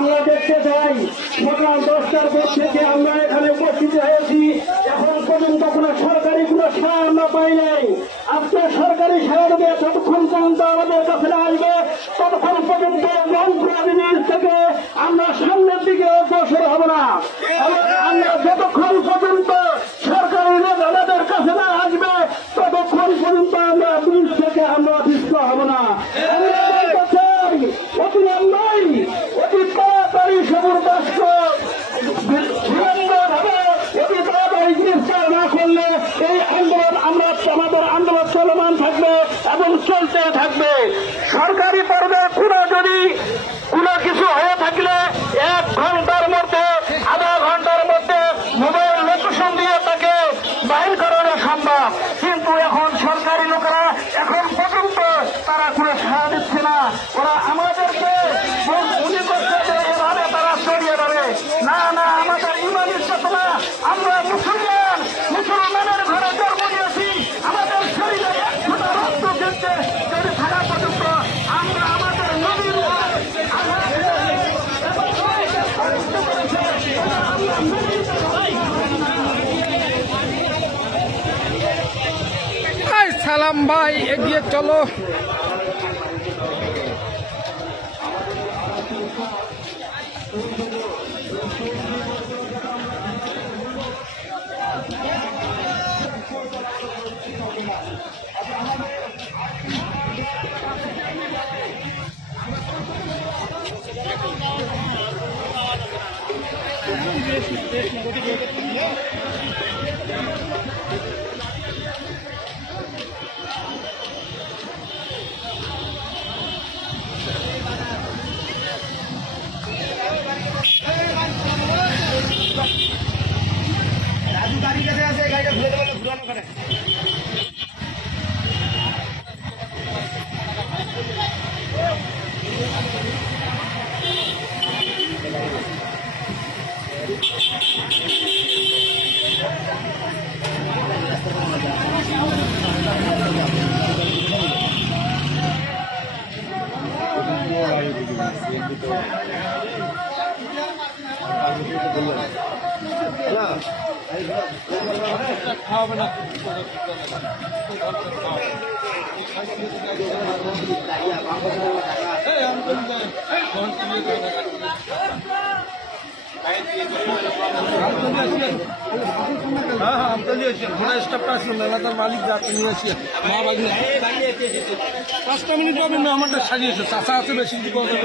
আমরা দেখতে চাই, সকাল দশটার পর থেকে আমরা এখানে উপস্থিত হয়েছি। এখন পর্যন্ত কোন সরকারি কোনো সার আমরা পাই নাই। আজকে সরকারি সার দিয়ে যতক্ষণ পর্যন্ত আমাদের কাছে আসবে, ততক্ষণ পর্যন্ত যন্ত্রাবিনীর থেকে আমরা সামনের দিকে অগ্রসর হব না। আমরা যতক্ষণ চলমান থাকবে এবং চলতে থাকবে। সরকারি পর্বে কোনো যদি কোনো কিছু হয়ে থাকলে এক ঘণ্টার মধ্যে, আধা ঘণ্টার মধ্যে মোবাইল লোকেশন দিয়ে তাকে বাহির করানো সম্ভব। কিন্তু এখন সরকারি লোকেরা এখন পর্যন্ত তারা কোনো সাড়া দিচ্ছে না। ওরা সালাম ভাই এগিয়ে চলো। খাওয়াবে না হ্যাঁ হ্যাঁ আমি তো নিয়েছি ঘোড়া স্টাফটা আসলো মেলাটার মালিক যাতে নিয়েছি মা বাগনি পাঁচটা মিনিট আমি না, আমারটা সাজিয়েছে চাষা আছে বেশি কিছু না।